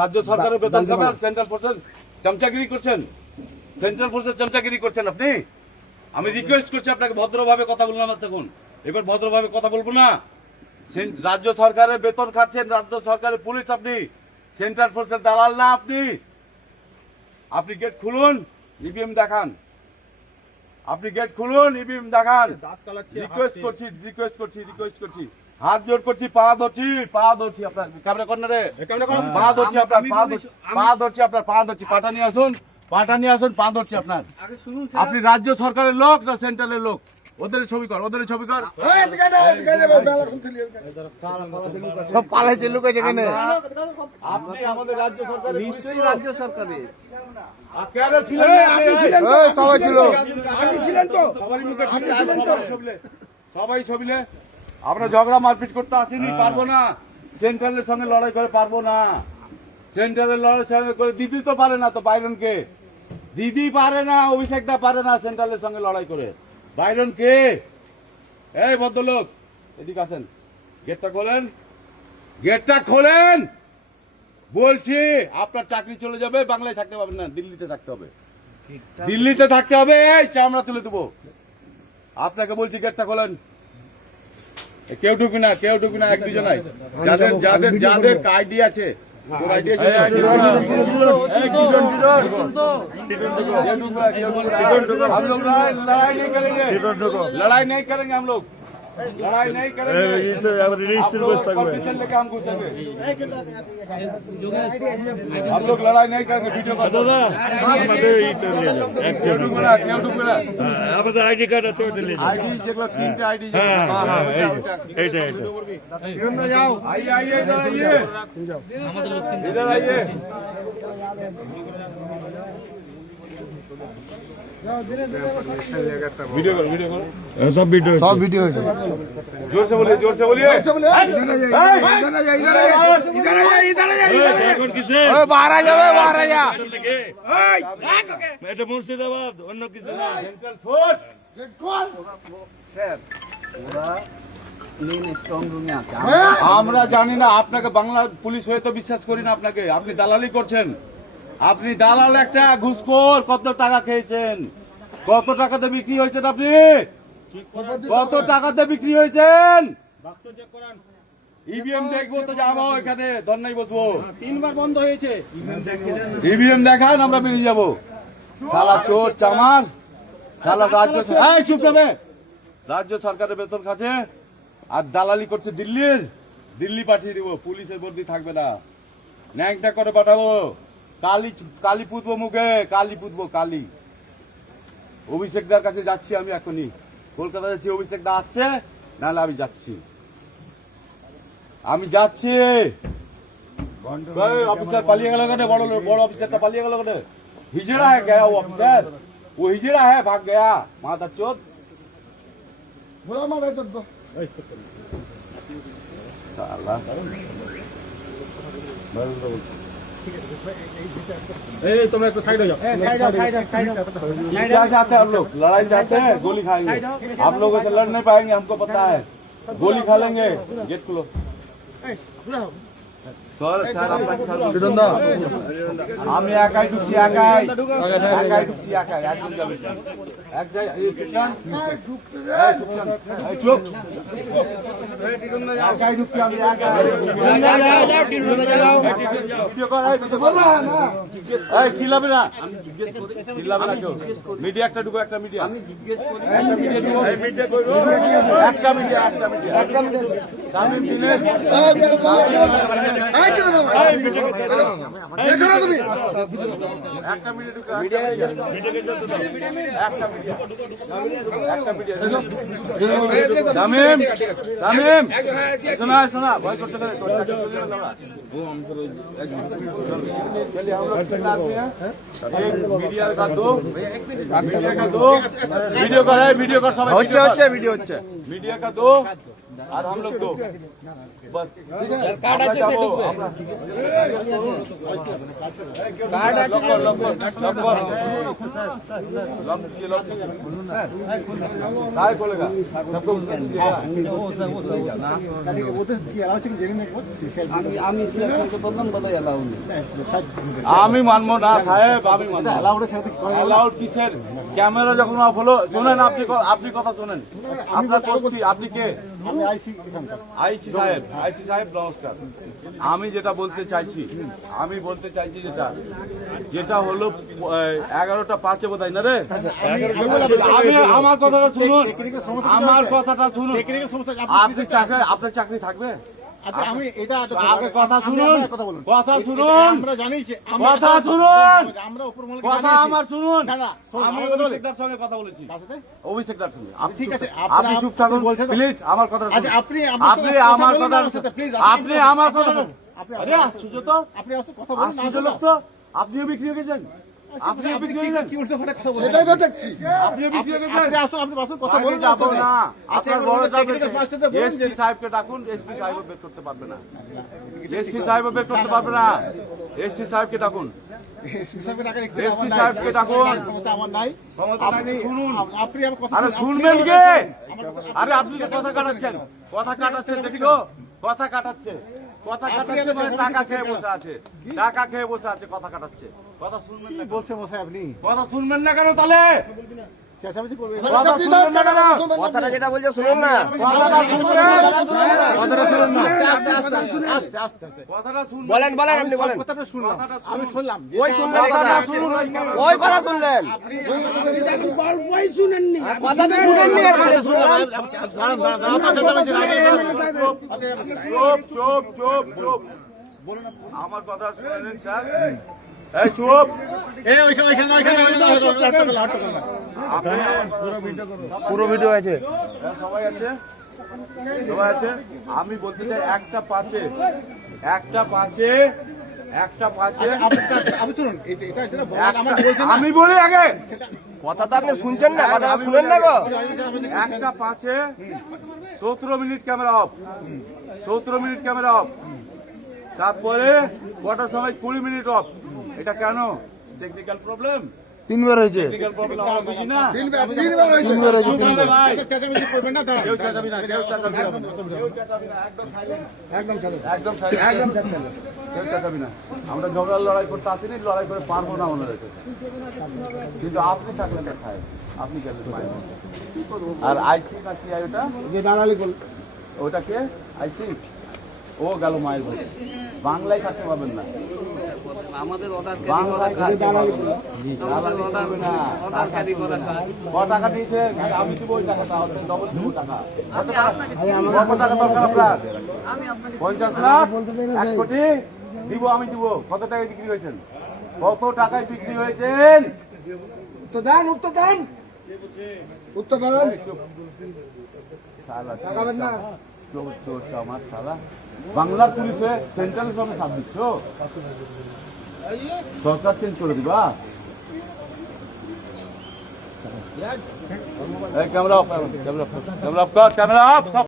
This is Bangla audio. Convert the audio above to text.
রাজ্য সরকারের বেতন খাবেন, সেন্ট্রাল ফোর্সের চামচাগিরি করছেন, সেন্ট্রাল ফোর্সের চামচাগিরি করছেন আপনি। আমি রিকোয়েস্ট করছি আপনাকে ভদ্রভাবে কথা বলুন। আমার দেখুন, এবার ভদ্রভাবে কথা বলবো না। রাজ্য সরকারের বেতন খাচ্ছেন, রাজ্য সরকারের পুলিশ আপনি, সেন্ট্রাল ফোর্সের দালাল না আপনি। আপনি গেট খুলুন, ইভিএম দেখান। আপনি গেট খুলুন, ইভিএম দেখান। রিকোয়েস্ট করছি, হাত জোর করছি, পা ধরছি আপনার ক্যামেরা কর্নারে, পা ধরছি আপনার, পা ধরছি, পাটা নিয়ে আসুন, পা ধরছি আপনার। আপনি রাজ্য সরকারের লোক না সেন্ট্রালের লোক? ওদের ছবি কর। সব পালাইছে লোক যেখানে। আপনি আমাদের রাজ্য সরকারের, নিশ্চয়ই রাজ্য সরকারের। কেন ছিলেন? সবাই ছিল, আপনি ছিলেন তো? সবাই ছবিলে। আমরা ঝগড়া মারপিট করতে আসিনি, পারবো না। সেন্ট্রালের সঙ্গে লড়াই করে পারবো না। সেন্ট্রালের লড়াই করে দিদি তো পারে না, তো বাইরনকে দিদি পারে না, অভিষেকটা পারে না সেন্ট্রালের সঙ্গে লড়াই করে। বাইরন কে? এই ভদ্রলোক এদিকে আসেন, গেটটা খোলেন বলছি। আপনার চাকরি চলে যাবে, বাংলায় থাকতে পারবেন না, দিল্লিতে থাকতে হবে, এই চামড়া তুলে দেবো। আপনাকে বলছি গেটটা খোলেন। কেউ ঢুকি না, এক দুজনাই, যাদের আইডি আছে, हम लोग लड़ाई नहीं करेंगे, हम लोग लड़ाई नहीं करेंगे। लेके हम घुसेंगे, हम लोग लड़ाई नहीं करेंगे। वीडियो আইডি কার্ড আছে, आईडी যেগুলো তিনটে आईडी आइए इधर आइए। वीडियो करो। सब वीडियो जोर से बोलिए, बाहर आ जाओ। এটা মুর্শিদাবাদ, অন্য কিছু না। সেন্ট্রাল ফোর্স আমরা জানি না। আপনাকে বাংলা পুলিশ হয়ে তো বিশ্বাস করি না আপনাকে। আপনি দালালি করছেন, আপনি দালাল একটা ঘুষখোর। কত টাকা খেয়েছেন, কত টাকাতে বিক্রি হয়েছেন আপনি, কত টাকাতে বিক্রি হয়েছেন? ইভিএম দেখবো তো যাবো, এখানে ধর্নায় বসবো। 3 বার বন্ধ হয়েছে। ইভিএম দেখান, আমরা বেরিয়ে যাবো। শালা চোর চামার, শালা রাজ্য সরকারের বেতন খাচ্ছে আর দালালি করছে দিল্লি পাঠিয়ে দিব। পুলিশের বর্দি থাকবে না, ন্যাংটা করে পাঠাবো। কালি পুতবো মুখে, কালি। অভিষেকদার কাছে যাচ্ছি আমি এখনই, কলকাতা যাচ্ছি। অভিষেকদা আসছে, নাহলে আমি যাচ্ছি। অফিসার পালিয়ে গেল কেন? বড় অফিসারটা পালিয়ে গেল কেন? हिजड़ा है गया वो अफसर, वो हिजड़ा है, भाग गया। माता चोद साला। तुम एक साइड हो जाओ। क्या चाहते हैं हम लोग? लड़ाई चाहते हैं, गोली खाएंगे। आप लोगों से लड़ नहीं पाएंगे, हमको पता है। गोली खा लेंगे। गेट खोलो। আমি একাই ঢুকছি, একাই ঢুকছি। একজন যাবে, চুপ। একাই ঢুকছি আমি, চিল্লাবে না, কেউ। মিডিয়া একটা ঢুকো, একটা মিডিয়া, একটা মিডিয়া। শামীম দিনেশ শোনা ভয় করতে मीडिया का दो वीडियो कर सबाई वीडियो हচ্ছে मीडिया का दो আর हम लोग दो बस कार्ड আছে সে ঢুকবে कार्ड আছে काय खोलेगा सबको আমি মানবো না সাহেব, আমি অ্যালাউড কিসের? ক্যামেরা যখন অফ হলো, শোনেন আপনি কথা শোনেন। আপনার পোস্ট কি? আপনি কে? আইসি সাহেব, আইসি সাহেব নমস্কার। আমি যেটা বলতে চাইছি, যেটা হলো 11:05 বোধ হয় না রে? আমার কথাটা শুনুন, আপনার চাকরি থাকবে? আমি এটা আগে কথা শুনুন, কথা শুনুন, আমরা জানি কথা শুনুন, আমরা উপর মহল কথা আমার শুনুন। না, না, আমি আমার কথা অভিষেকদার সঙ্গে কথা বলেছি, অভিষেকদার সঙ্গে। আপনি ঠিক আছে, আপনি চুপ থাকুন প্লিজ, আমার কথা আচ্ছা, আপনি আপনি আমার কথা প্লিজ, আপনি আমার কথা আরে আশ্চর্য তো, আপনি কথা বলুন। আশ্চর্য লোক তো। আপনিও বিক্রি হয়ে গেছেন, আপনিও বিক্রি হয়ে গেছেন, কি উল্টো পাল্টা কথা বলছেন? সেটাই তো দেখছি। আপনিও বিক্রি হয়ে গেছেন। আপনি আসুন, আপনি বসুন, কথা আমি বলুন। যাবো না। আচ্ছা, আপনার বড় টেকনিক্যাল পার্সনদের বলুন যে এসপি সাহেবকে ডাকুন, এসপি সাহেব বের করতে পারবে না, এসপি সাহেব বের করতে পারবে না, এসপি সাহেবকে ডাকুন, এসপি সাহেবকে ডাকুন। আমার নাই। ক্ষমতা নাই, শুনুন। আপনি আমার কথা আরে শুনুন, শুনবেন আপনি কে? আমার কথা- আরে আপনি যে কথা কাটাচ্ছেন, কথা কাটাচ্ছেন, দেখছো কথা কাটাচ্ছে, কথা কাটাচ্ছে, মানে টাকা খেয়ে বসে আছে, টাকা খেয়ে বসে আছে, কথা কাটাচ্ছে। কথা শুনবেন না, বলছে মশাই আপনি কথা শুনবেন না কেন তাহলে? চেঁচামেচি করবেন। কথা শুনবেন না কেন? কথাটা যেটা বলছে শুনুন না কথাটা শুনবেন, কথাটা শুনুন না। আস্তে আস্তে আস্তে আস্তে আস্তে। কথাটা শুনবেন। বলেন বলেন আপনি বলেন কথাটা শুনলাম, কথাটা শুনুন। আমি শুনলাম। ওই শুনলেন কথাটা কথা শুনুন, ওই কথা শুনলেন গল্পই শুনেননি কথা তো শুনেননি আর বলে শুনলাম দাঁড়ান, দাঁড়ান, দাঁড়ান, চুপ চুপ চুপ চুপ। আমার কথা শুনেন স্যার, এই চুপ। এই ওইখানে ওইখানে ওইখানে পুরো ভিডিও আছে, সবাই আছে, সবাই আছে। আমি বলতে চাই একটা পাঁচে আপনি শুনুন, এটা যেটা বলেন আমাকে বলছেন না। আমি বলি আগে, কথা তো আপনি শুনছেন না কথা শুনেন না গো একটা পাঁচে 17 minute camera off, 17 minute camera off, তারপরে কটার সময় 20 মিনিট অফ। এটা কেন? টেকনিক্যাল প্রবলেম, তিনবার হয়েছে। টেকনিক্যাল প্রবলেম আমরা বুঝি না। তিনবার হয়েছে। চুপ হবে ভাই, চেঁচামেচি করবেন না, দাঁড়ান। কেউ চেঁচাবি না, কেউ চেঁচাবি না, কেউ চেঁচাবি না, একদম silent, একদম silent, কেউ চেঁচাবি না। আমরা ঝগড়ার লড়াই করতে আসিনি, লড়াই করে পারবো না মনে রেখে। কিন্তু আপনি থাকলেন না খায়, আপনি গেলেন মায়ের মধ্যে। আর আইসি না কি ওটা, যে দাঁড়ালি বল। ওটা কে? আইসি, ও গেল মায়ের মধ্যে। বাংলায় থাকতে পারবেন না, বাংলায় থাকতে পারবেন না। ক টাকা দিয়েছে? আমি দিব ওই টাকাটা, ডবল দিব টাকা। কত টাকা দরকার আপনার? 50 লাখ, 1 কোটি দিব, আমি দিব। কত টাকায় বিক্রি হয়েছেন? কত টাকায় বিক্রি হয়েছেন? উত্তর দেন উত্তর দেন শালা তাকাবেন না চোর চোর চামার শালা। বাংলার পুলিশে সেন্ট্রালের সঙ্গে সাথ দিচ্ছ, সরকার চেঞ্জ করে দিবা। Camera off, camera off, camera off, camera off.